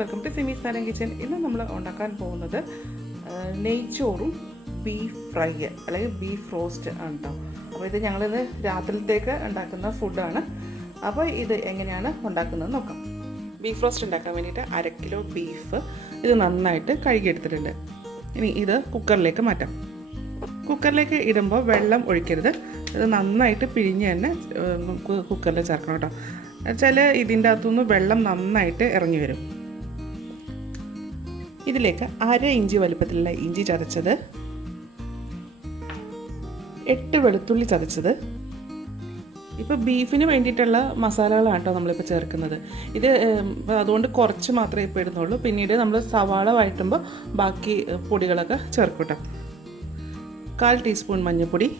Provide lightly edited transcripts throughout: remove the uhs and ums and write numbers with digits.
Welcome to സിമീസ് നാടൻ kitchen. ഇന്ന് നമ്മൾ ഉണ്ടാക്കാൻ പോകുന്നത് നെയ്ച്ചോറും ബീഫ് ഫ്രൈ അല്ലെങ്കിൽ ബീഫ് റോസ്റ്റ് ആണ് കേട്ടോ. അപ്പോൾ ഇത് ഞങ്ങളിന്ന് രാത്രിയിലത്തേക്ക് ഉണ്ടാക്കുന്ന ഫുഡാണ്. അപ്പോൾ ഇത് എങ്ങനെയാണ് ഉണ്ടാക്കുന്നത് നോക്കാം. ബീഫ് റോസ്റ്റ് ഉണ്ടാക്കാൻ വേണ്ടിയിട്ട് 1/2 കിലോ ബീഫ് ഇത് നന്നായിട്ട് കഴുകിയെടുത്തിട്ടുണ്ട്. ഇനി ഇത് കുക്കറിലേക്ക് മാറ്റാം. കുക്കറിലേക്ക് ഇടുമ്പോൾ വെള്ളം ഒഴിക്കരുത്. ഇത് നന്നായിട്ട് പിഴിഞ്ഞ് തന്നെ കുക്കറിൽ ചേർക്കണം കേട്ടോ. വെച്ചാൽ ഇതിൻ്റെ അകത്തുനിന്ന് വെള്ളം നന്നായിട്ട് ഇറങ്ങി വരും. ഇതിലേക്ക് 1/2 ഇഞ്ച് വലുപ്പത്തിലുള്ള ഇഞ്ചി ചതച്ചത്, 8 വെളുത്തുള്ളി ചതച്ചത്. ഇപ്പോൾ ബീഫിന് വേണ്ടിയിട്ടുള്ള മസാലകളാണ് കേട്ടോ നമ്മളിപ്പോൾ ചേർക്കുന്നത്. ഇത് അതുകൊണ്ട് കുറച്ച് മാത്രമേ ഇപ്പോൾ ഇടുന്നുള്ളൂ. പിന്നീട് നമ്മൾ സവാള വഴറ്റുമ്പോൾ ബാക്കി പൊടികളൊക്കെ ചേർക്കും കേട്ടോ. 1/4 ടീസ്പൂൺ മഞ്ഞൾപ്പൊടി,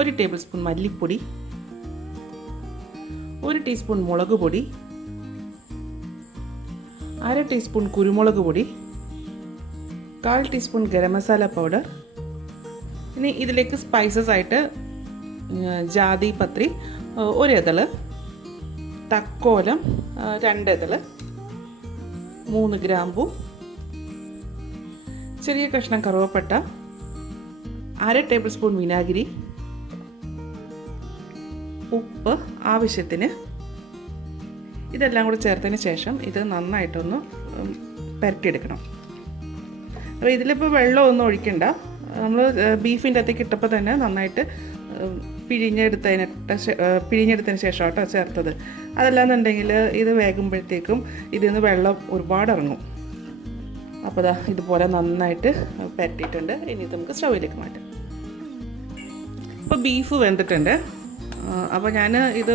1 ടേബിൾ സ്പൂൺ മല്ലിപ്പൊടി, 1 ടീസ്പൂൺ മുളക് പൊടി, 1/2 ടീസ്പൂൺ കുരുമുളക് പൊടി, 1/4 ടീസ്പൂൺ ഗരം മസാല പൗഡർ. ഇനി ഇതിലേക്ക് സ്പൈസസ് ആയിട്ട് ജാതി പത്രി 1 ഇതള്, തക്കോലം 2 ഇതള്, 3 ഗ്രാമ്പു, ചെറിയ കഷ്ണം കറുവപ്പട്ട, 1/2 ടേബിൾ സ്പൂൺ വിനാഗിരി, ഉപ്പ് ആവശ്യത്തിന്. ഇതെല്ലാം കൂടി ചേർത്തതിന് ശേഷം ഇത് നന്നായിട്ടൊന്ന് പുരട്ടിയെടുക്കണം. അപ്പോൾ ഇതിലിപ്പോൾ വെള്ളമൊന്നും ഒഴിക്കണ്ട. നമ്മൾ ബീഫിൻ്റെ അകത്തേക്ക് ഇട്ടപ്പോൾ തന്നെ നന്നായിട്ട് പിഴിഞ്ഞെടുത്തതിന് ശേഷം കേട്ടോ ചേർത്തത്. അതല്ലാന്നുണ്ടെങ്കിൽ ഇത് വേകുമ്പോഴത്തേക്കും ഇതിൽ നിന്ന് വെള്ളം ഒരുപാട് ഇറങ്ങും. അപ്പോൾ ദാ ഇതുപോലെ നന്നായിട്ട് പുരട്ടിയിട്ടുണ്ട്. ഇനി ഇത് നമുക്ക് സ്റ്റൗവിലേക്ക് മാറ്റാം. ഇപ്പോൾ ബീഫ് വെന്തിട്ടുണ്ട്. അപ്പോൾ ഞാൻ ഇത്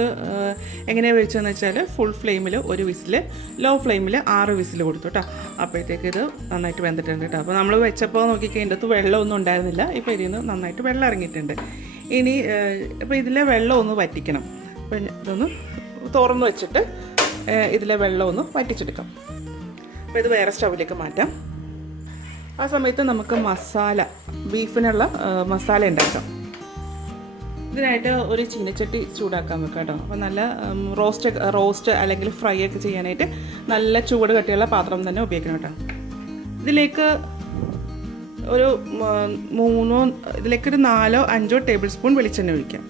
എങ്ങനെയാണ് വെച്ചതെന്ന് വെച്ചാൽ ഫുൾ ഫ്ലെയിമിൽ 1 വിസിൽ, ലോ ഫ്ലെയിമിൽ 6 വിസിൽ കൊടുത്തു കേട്ടോ. അപ്പോഴത്തേക്ക് ഇത് നന്നായിട്ട് വെന്തിട്ടുണ്ട് കേട്ടോ. അപ്പോൾ നമ്മൾ വെച്ചപ്പോൾ നോക്കിക്കഴിഞ്ഞാൽ ഇതിനകത്ത് വെള്ളമൊന്നും ഉണ്ടായിരുന്നില്ല. ഇപ്പോൾ ഇതിൽ നിന്ന് നന്നായിട്ട് വെള്ളം ഇറങ്ങിയിട്ടുണ്ട്. ഇനി ഇപ്പോൾ ഇതിലെ വെള്ളം ഒന്ന് വറ്റിക്കണം. അപ്പോൾ ഇതൊന്ന് തുറന്ന് വെച്ചിട്ട് ഇതിലെ വെള്ളം ഒന്ന് വറ്റിച്ചെടുക്കാം. അപ്പോൾ ഇത് വേറെ സ്റ്റൗവിലേക്ക് മാറ്റാം. ആ സമയത്ത് നമുക്ക് ബീഫിനുള്ള മസാല ഉണ്ടാക്കാം. ഇതിനായിട്ട് ഒരു ചീനച്ചട്ടി ചൂടാക്കാൻ വെക്കാം കേട്ടോ. അപ്പോൾ നല്ല റോസ്റ്റ് അല്ലെങ്കിൽ ഫ്രൈ ഒക്കെ ചെയ്യാനായിട്ട് നല്ല ചൂട് കട്ടിയുള്ള പാത്രം തന്നെ ഉപയോഗിക്കണം കേട്ടോ. ഇതിലേക്ക് ഒരു 4-5 ടേബിൾ സ്പൂൺ വെളിച്ചെണ്ണ ഒഴിക്കാം.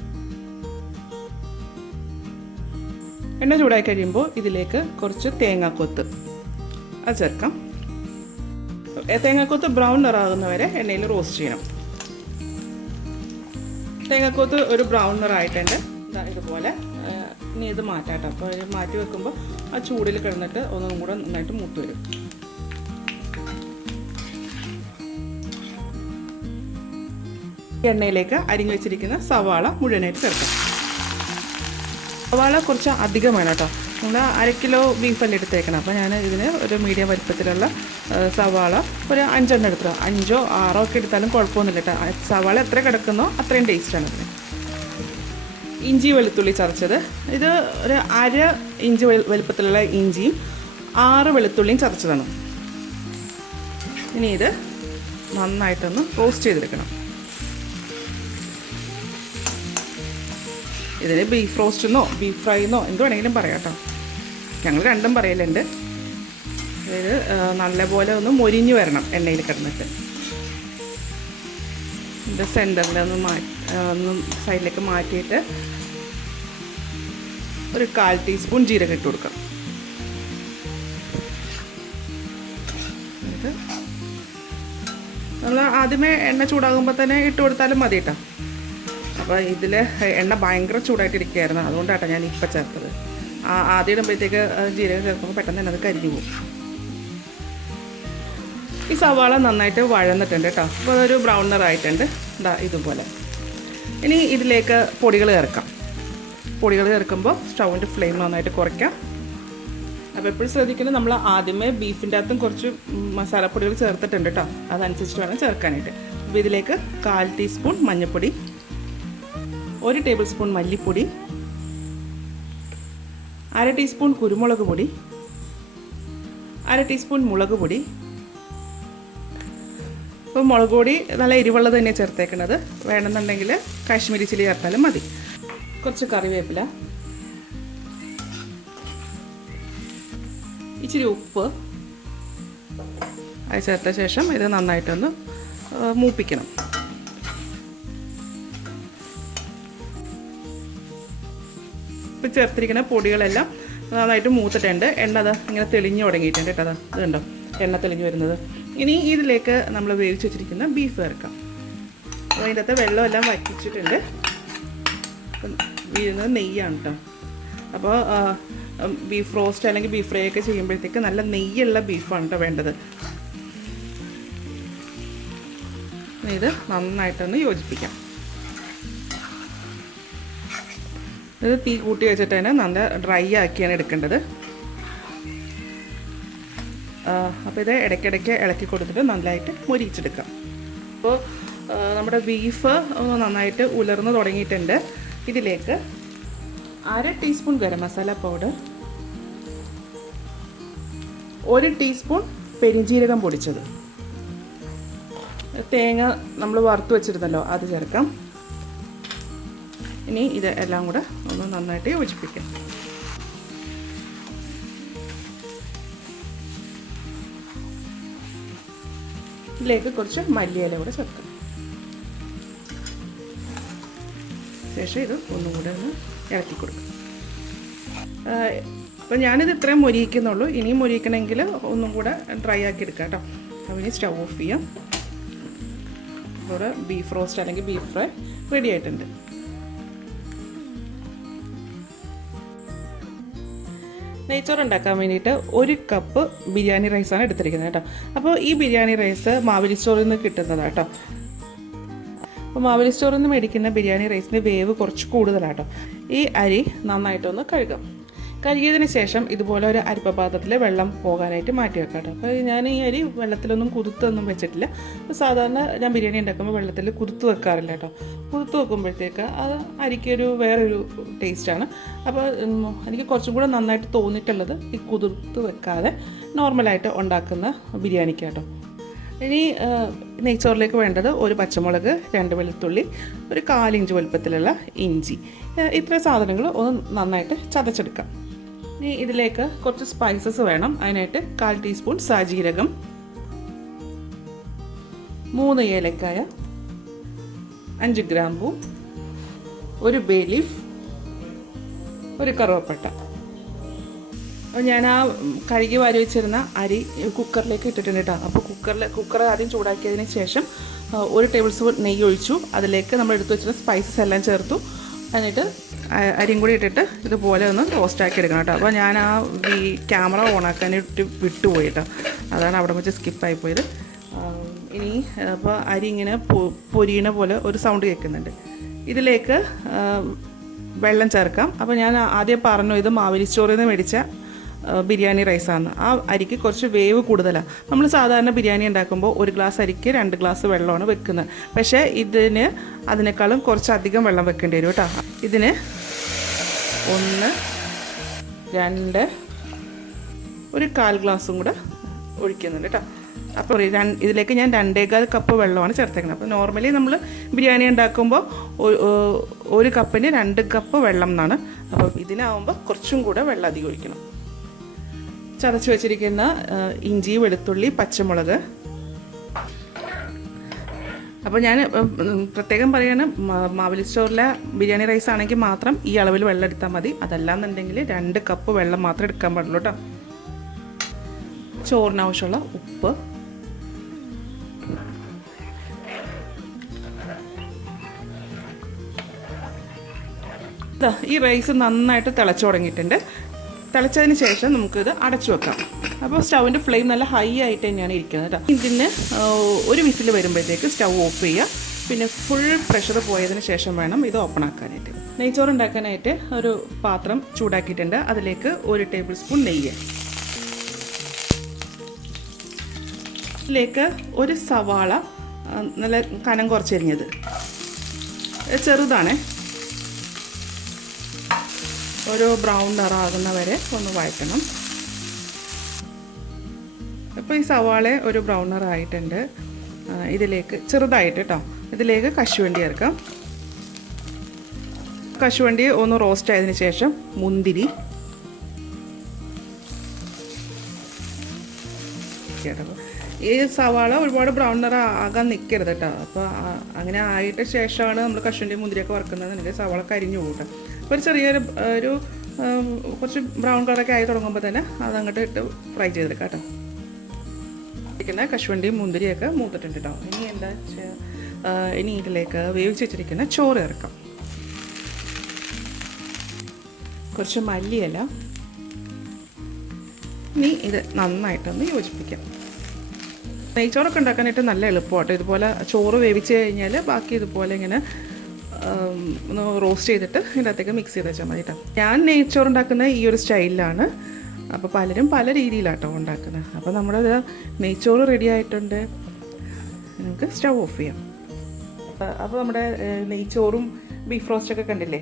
എണ്ണ ചൂടായി കഴിയുമ്പോൾ ഇതിലേക്ക് കുറച്ച് തേങ്ങാക്കൊത്ത് അത് ചേർക്കാം. തേങ്ങാക്കൊത്ത് ബ്രൗൺ നിറാകുന്നവരെ എണ്ണയിൽ റോസ്റ്റ് ചെയ്യണം. തേങ്ങാക്കൊത്ത് ഒരു ബ്രൗൺ നിറായിട്ടുണ്ട്. ഇതുപോലെ ഇനി ഇത് മാറ്റാട്ടോ. അപ്പോൾ മാറ്റി വെക്കുമ്പോൾ ആ ചൂടിൽ കിടന്നിട്ട് ഒന്നും കൂടെ നന്നായിട്ട് മൂത്ത് വരും. എണ്ണയിലേക്ക് അരിഞ്ഞു വെച്ചിരിക്കുന്ന സവാള മുഴുവനായിട്ട് ചേർക്കാം. സവാള കുറച്ച് അധികം വേണം കേട്ടോ. നമ്മൾ 1/2 കിലോ ബീഫല്ലേ എടുത്തേക്കണം. അപ്പോൾ ഞാൻ ഇതിന് ഒരു മീഡിയം വലിപ്പത്തിലുള്ള സവാള ഒരു 5 എണ്ണം എടുത്തോ. 5 or 6 ഒക്കെ എടുത്താലും കുഴപ്പമൊന്നുമില്ല കേട്ടോ. സവാള എത്ര കിടക്കുന്നോ അത്രയും ടേസ്റ്റാണ് അതിന്. ഇഞ്ചി വെളുത്തുള്ളി ചതച്ചത്, ഇത് ഒരു 1/2 ഇഞ്ച് വലുപ്പത്തിലുള്ള ഇഞ്ചിയും 6 വെളുത്തുള്ളിയും ചതച്ചതാണ്. ഇനി ഇത് നന്നായിട്ടൊന്ന് റോസ്റ്റ് ചെയ്തെടുക്കണം. ഇതിന് ബീഫ് റോസ്റ്റ് എന്നോ ബീഫ് ഫ്രൈ എന്നോ എന്ത് വേണമെങ്കിലും പറയാം കേട്ടോ. ഞങ്ങൾ രണ്ടും പറയലുണ്ട്. ഇത് നല്ലപോലെ ഒന്ന് മൊരിഞ്ഞ് വരണം എണ്ണയിൽ കിടന്നിട്ട്. ഇത് സെൻറ്ററിൽ ഒന്ന് സൈഡിലേക്ക് മാറ്റിയിട്ട് ഒരു 1/4 ടീസ്പൂൺ ജീരകം ഇട്ട് കൊടുക്കാം. ഇത് നമ്മൾ ആദ്യമേ എണ്ണ ചൂടാകുമ്പോൾ തന്നെ ഇട്ട് കൊടുത്താലും മതി കേട്ടോ. അപ്പോൾ ഇതിൽ എണ്ണ ഭയങ്കര ചൂടായിട്ടിരിക്കുകയായിരുന്നു. അതുകൊണ്ടാട്ടോ ഞാൻ ഇപ്പം ചേർത്തത്. ആദ്യം ഇടുമ്പോഴത്തേക്ക് ജീരകം ചേർക്കുമ്പോൾ പെട്ടെന്ന് തന്നെ അത് കരിഞ്ഞു പോകും. ഈ സവാള നന്നായിട്ട് വഴന്നിട്ടുണ്ട് കേട്ടോ. അപ്പോൾ അതൊരു ബ്രൗൺ നിറായിട്ടുണ്ട്. ഇതുപോലെ. ഇനി ഇതിലേക്ക് പൊടികൾ ചേർക്കാം. പൊടികൾ ചേർക്കുമ്പോൾ സ്റ്റൗവിൻ്റെ ഫ്ലെയിം നന്നായിട്ട് കുറയ്ക്കാം. അപ്പോൾ എപ്പോഴും ശ്രദ്ധിക്കുന്നത് നമ്മൾ ആദ്യമേ ബീഫിൻ്റെ അകത്തും കുറച്ച് മസാലപ്പൊടികൾ ചേർത്തിട്ടുണ്ട് കേട്ടോ. അതനുസരിച്ച് വേണം ചേർക്കാനായിട്ട്. അപ്പോൾ ഇതിലേക്ക് 1/4 ടീസ്പൂൺ മഞ്ഞൾപ്പൊടി, 1 ടേബിൾ സ്പൂൺ മല്ലിപ്പൊടി, 1/2 ടീസ്പൂൺ കുരുമുളക് പൊടി, 1/2 ടീസ്പൂൺ മുളക് പൊടി. അപ്പോൾ മുളക് പൊടി നല്ല എരിവുള്ളത് തന്നെ ചേർത്തേക്കുന്നത്. വേണമെന്നുണ്ടെങ്കിൽ കാശ്മീരി ചില്ലി ചേർത്താലും മതി. കുറച്ച് കറിവേപ്പില, ഇച്ചിരി ഉപ്പ് അത് ചേർത്ത ശേഷം ഇത് നന്നായിട്ടൊന്ന് മൂപ്പിക്കണം. ഇപ്പം ചേർത്തിരിക്കുന്ന പൊടികളെല്ലാം നന്നായിട്ട് മൂത്തിട്ടുണ്ട്. എണ്ണ അത് ഇങ്ങനെ തെളിഞ്ഞ് തുടങ്ങിയിട്ടുണ്ട് കേട്ടോ. അത് ഇതുണ്ടോ എണ്ണ തെളിഞ്ഞ് വരുന്നത്. ഇനി ഇതിലേക്ക് നമ്മൾ വേവിച്ച് വെച്ചിരിക്കുന്ന ബീഫ് ചേർക്കാം. അപ്പോൾ അതിൻ്റെ അകത്ത് വെള്ളമെല്ലാം വറ്റിച്ചിട്ടുണ്ട്. വീഴുന്നത് നെയ്യാണ് കേട്ടോ. അപ്പോൾ ബീഫ് റോസ്റ്റ് അല്ലെങ്കിൽ ബീഫ് ഫ്രൈ ഒക്കെ ചെയ്യുമ്പോഴത്തേക്ക് നല്ല നെയ്യുള്ള ബീഫാണ് കേട്ടോ വേണ്ടത്. ഇത് നന്നായിട്ടൊന്ന് യോജിപ്പിക്കാം. ഇത് തീ കൂട്ടി വെച്ചിട്ട് തന്നെ നല്ല ഡ്രൈ ആക്കിയാണ് എടുക്കേണ്ടത്. അപ്പോൾ ഇത് ഇടയ്ക്കിടയ്ക്ക് ഇളക്കി കൊടുത്തിട്ട് നന്നായിട്ട് മൊരിയിച്ചെടുക്കാം. അപ്പോൾ നമ്മുടെ ബീഫ് നന്നായിട്ട് ഉലർന്ന് തുടങ്ങിയിട്ടുണ്ട്. ഇതിലേക്ക് 1/2 teaspoon garam masala powder, 1 teaspoon പെരിഞ്ജീരകം പൊടിച്ചത്, തേങ്ങ നമ്മൾ വറുത്ത് വെച്ചിരുന്നല്ലോ അത് ചേർക്കാം. ഇനി ഇത് എല്ലാം കൂടെ ഒന്ന് നന്നായിട്ട് യോജിപ്പിക്കാം. ഇതിലേക്ക് കുറച്ച് മല്ലിയില കൂടെ ചേർക്കാം. ശേഷം ഇത് ഒന്നുകൂടെ ഒന്ന് ഇളക്കി കൊടുക്കും. അപ്പോൾ ഞാനിത് ഇത്രയും മൊരിയിക്കുന്നുള്ളൂ. ഇനിയും മൊരിയിക്കണമെങ്കിൽ ഒന്നും കൂടെ ഡ്രൈ ആക്കി എടുക്കാം കേട്ടോ. അപ്പോൾ ഇനി സ്റ്റൗ ഓഫ് ചെയ്യാം. ഇവിടെ ബീഫ് റോസ്റ്റ് അല്ലെങ്കിൽ ബീഫ് ഫ്രൈ റെഡി ആയിട്ടുണ്ട്. നെയ്ച്ചോറ് ഉണ്ടാക്കാൻ വേണ്ടിയിട്ട് 1 കപ്പ് ബിരിയാണി റൈസാണ് എടുത്തിരിക്കുന്നത് കേട്ടോ. അപ്പോൾ ഈ ബിരിയാണി റൈസ് മാവേലി സ്റ്റോറിൽ നിന്ന് കിട്ടുന്നതാണ് കേട്ടോ. അപ്പോൾ മാവേലി സ്റ്റോറിൽ നിന്ന് മേടിക്കുന്ന ബിരിയാണി റൈസിൻ്റെ വേവ് കുറച്ച് കൂടുതലാണ് കേട്ടോ. ഈ അരി നന്നായിട്ടൊന്ന് കഴുകാം. കഴുകിയതിന് ശേഷം ഇതുപോലെ ഒരു അരിപ്പപാത്രത്തിൽ വെള്ളം പോകാനായിട്ട് മാറ്റി വെക്കാം കേട്ടോ. അപ്പോൾ ഞാൻ ഈ അരി വെള്ളത്തിലൊന്നും കുതിർത്തൊന്നും വെച്ചിട്ടില്ല. അപ്പോൾ സാധാരണ ഞാൻ ബിരിയാണി ഉണ്ടാക്കുമ്പോൾ വെള്ളത്തിൽ കുതിർത്ത് വെക്കാറില്ല കേട്ടോ. കുതിർത്ത് വെക്കുമ്പോഴത്തേക്ക് അത് അരിക്കൊരു വേറൊരു ടേസ്റ്റാണ്. അപ്പോൾ എനിക്ക് കുറച്ചും കൂടെ നന്നായിട്ട് തോന്നിയിട്ടുള്ളത് ഈ കുതിർത്ത് വെക്കാതെ നോർമലായിട്ട് ഉണ്ടാക്കുന്ന ബിരിയാണിക്ക് കേട്ടോ. ഇനി നെയ്ച്ചോറിലേക്ക് വേണ്ടത് 1 പച്ചമുളക്, 2 വെളുത്തുള്ളി, ഒരു 1/4 ഇഞ്ച് വലുപ്പത്തിലുള്ള ഇഞ്ചി, ഇത്ര സാധനങ്ങൾ ഒന്ന് നന്നായിട്ട് ചതച്ചെടുക്കാം. ഇനി ഇതിലേക്ക് കുറച്ച് സ്പൈസസ് വേണം. അതിനായിട്ട് 1/4 ടീസ്പൂൺ സാജീരകം, 3 ഏലക്കായ, 5 ഗ്രാമ്പൂ, 1 ബേ ലീഫ്, 1 കറുവപ്പട്ട. അപ്പോൾ ഞാൻ ആ കഴുകി വാരി വെച്ചിരുന്ന അരി കുക്കറിലേക്ക് ഇട്ടിട്ടുണ്ട് കേട്ടോ. അപ്പോൾ കുക്കർ ആദ്യം ചൂടാക്കിയതിന് ശേഷം 1 ടേബിൾ സ്പൂൺ നെയ്യ് ഒഴിച്ചു. അതിലേക്ക് നമ്മൾ എടുത്ത് വെച്ചിരുന്ന സ്പൈസസ് എല്ലാം ചേർത്തു. എന്നിട്ട് അരിയും കൂടി ഇട്ടിട്ട് ഇതുപോലെ ഒന്ന് റോസ്റ്റാക്കി എടുക്കണം കേട്ടോ. അപ്പോൾ ഞാൻ ഈ ക്യാമറ ഓണാക്കാനായിട്ട് വിട്ടുപോയി കേട്ടോ. അതാണ് അവിടെ വെച്ച് സ്കിപ്പായി പോയത്. ഇനി അപ്പോൾ അരി ഇങ്ങനെ പൊരിയണ പോലെ ഒരു സൗണ്ട് കേൾക്കുന്നുണ്ട്. ഇതിലേക്ക് വെള്ളം ചേർക്കാം. അപ്പോൾ ഞാൻ ആദ്യം പറഞ്ഞു ഇത് മാവേലി സ്റ്റോറിൽ നിന്ന് മേടിച്ച ബിരിയാണി റൈസാണ്. ആ അരിക്ക് കുറച്ച് വേവ് കൂടുതലാണ്. നമ്മൾ സാധാരണ ബിരിയാണി ഉണ്ടാക്കുമ്പോൾ 1 ഗ്ലാസ് അരിക്ക് 2 ഗ്ലാസ് വെള്ളമാണ് വെക്കുന്നത്. പക്ഷേ അതിനേക്കാളും കുറച്ചധികം വെള്ളം വെക്കേണ്ടി വരും കേട്ടോ. ഇതിന് 1, 2, ഒരു 1/4 ഗ്ലാസും കൂടെ ഒഴിക്കുന്നുണ്ട് കേട്ടോ. അപ്പോൾ ഇതിലേക്ക് ഞാൻ 2.25 കപ്പ് വെള്ളമാണ് ചേർത്തേക്കുന്നത്. അപ്പോൾ നോർമലി നമ്മൾ ബിരിയാണി ഉണ്ടാക്കുമ്പോൾ 1 കപ്പിന് 2 കപ്പ് വെള്ളം എന്നാണ്. അപ്പോൾ ഇതിനാവുമ്പോൾ കുറച്ചും കൂടെ വെള്ളം അധികം ഒഴിക്കണം. ചതച്ച് വെച്ചിരിക്കുന്ന ഇഞ്ചി, വെളുത്തുള്ളി, പച്ചമുളക്. അപ്പോൾ ഞാൻ പ്രത്യേകം പറയുകയാണ്, മാവേലി സ്റ്റോറിലെ ബിരിയാണി റൈസ് ആണെങ്കിൽ മാത്രം ഈ അളവിൽ വെള്ളം എടുത്താൽ മതി. അതല്ലാന്നുണ്ടെങ്കിൽ 2 കപ്പ് വെള്ളം മാത്രമേ എടുക്കാൻ പാടുള്ളൂ കേട്ടോ. ചോറിനാവശ്യമുള്ള ഉപ്പ്, ഈ റൈസ് നന്നായിട്ട് തിളച്ചു തുടങ്ങിയിട്ടുണ്ട്. തിളച്ചതിന് ശേഷം നമുക്കിത് അടച്ചു വെക്കാം. അപ്പോൾ സ്റ്റൗവിൻ്റെ ഫ്ലെയിം നല്ല ഹൈ ആയിട്ട് തന്നെയാണ് ഇരിക്കുന്നത് കേട്ടോ. ഇതിന് 1 വിസിൽ വരുമ്പോഴത്തേക്ക് സ്റ്റൗ ഓഫ് ചെയ്യുക. പിന്നെ ഫുൾ പ്രഷർ പോയതിന് ശേഷം വേണം ഇത് ഓപ്പൺ ആക്കാനായിട്ട്. നെയ്ച്ചോറ് ഉണ്ടാക്കാനായിട്ട് ഒരു പാത്രം ചൂടാക്കിയിട്ടുണ്ട്. അതിലേക്ക് 1 ടേബിൾ സ്പൂൺ നെയ്യ്, ഇതിലേക്ക് 1 സവാള നല്ല കനം കുറച്ചരിഞ്ഞത്, ചെറുതാണേ, ഒരു ബ്രൗൺ നിറാകുന്ന വരെ ഒന്ന് വഴറ്റണം. അപ്പോൾ ഈ സവാള ഒരു ബ്രൗൺ നിറായിട്ടുണ്ട്. ഇതിലേക്ക് ചെറുതായിട്ട് കേട്ടോ, ഇതിലേക്ക് കശുവണ്ടി ചേർക്കാം. കശുവണ്ടി ഒന്ന് റോസ്റ്റ് ആയതിനു ശേഷം മുന്തിരി, വയ്ക്കുക കേട്ടോ. ഈ സവാള ഒരുപാട് ബ്രൗൺ നിറം ആകാൻ നിൽക്കരുത് കേട്ടോ. അപ്പോൾ അങ്ങനെ ആയിട്ട് ശേഷമാണ് നമ്മൾ കശുവണ്ടി മുന്തിരിയൊക്കെ വറുക്കുന്നതെന്നുണ്ടെങ്കിൽ സവാള കരിഞ്ഞു പോകും കേട്ടോ. അപ്പോൾ ഒരു ചെറിയൊരു കുറച്ച് ബ്രൗൺ കളറൊക്കെ ആയി തുടങ്ങുമ്പോൾ തന്നെ അതങ്ങോട്ട് ഇട്ട് ഫ്രൈ ചെയ്തെടുക്കാം കേട്ടോ. ഇരിക്കുന്ന കശുവണ്ടിയും മുന്തിരിയൊക്കെ മൂത്തിട്ടുണ്ട് കേട്ടോ. ഇനി ഇതിലേക്ക് വേവിച്ച് വെച്ചിരിക്കുന്ന ചോറ് ഇറക്കാം. കുറച്ച് മല്ലിയില. ഇനി ഇത് നന്നായിട്ടൊന്ന് യോജിപ്പിക്കാം. നെയ്ച്ചോറൊക്കെ ഉണ്ടാക്കാനായിട്ട് നല്ല എളുപ്പമാട്ടോ. ഇതുപോലെ ചോറ് വേവിച്ച് കഴിഞ്ഞാൽ ബാക്കി ഇതുപോലെ ഇങ്ങനെ ഒന്ന് റോസ്റ്റ് ചെയ്തിട്ട് ഇതിൻ്റെ അകത്തേക്ക് മിക്സ് ചെയ്ത് വെച്ചാൽ മതി കേട്ടോ. ഞാൻ നെയ്ച്ചോറ് ഉണ്ടാക്കുന്ന ഈ ഒരു സ്റ്റൈലിലാണ്. അപ്പോൾ പലരും പല രീതിയിലാട്ടോ ഉണ്ടാക്കുന്നത്. അപ്പോൾ നമ്മുടെ നെയ്ച്ചോറ് റെഡി ആയിട്ടുണ്ട്. നമുക്ക് സ്റ്റൗ ഓഫ് ചെയ്യാം. അപ്പോൾ നമ്മുടെ നെയ്ച്ചോറും ബീഫ് റോസ്റ്റൊക്കെ കണ്ടില്ലേ?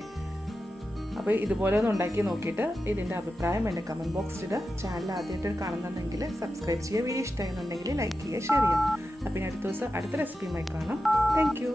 അപ്പോൾ ഇതുപോലെ ഒന്ന് ഉണ്ടാക്കി നോക്കിയിട്ട് ഇതിൻ്റെ അഭിപ്രായം എൻ്റെ കമൻറ്റ് ബോക്സിൽ ഇടുക. ചാനൽ ആദ്യമായിട്ട് കാണുന്നുണ്ടെങ്കിൽ സബ്സ്ക്രൈബ് ചെയ്യുക. വീഡിയോ ഇഷ്ടമായിരുന്നുണ്ടെങ്കിൽ ലൈക്ക് ചെയ്യുക, ഷെയർ ചെയ്യുക. അപ്പോൾ ഇനി അടുത്ത ദിവസം അടുത്ത റെസിപ്പിയുമായി കാണാം. Thank you.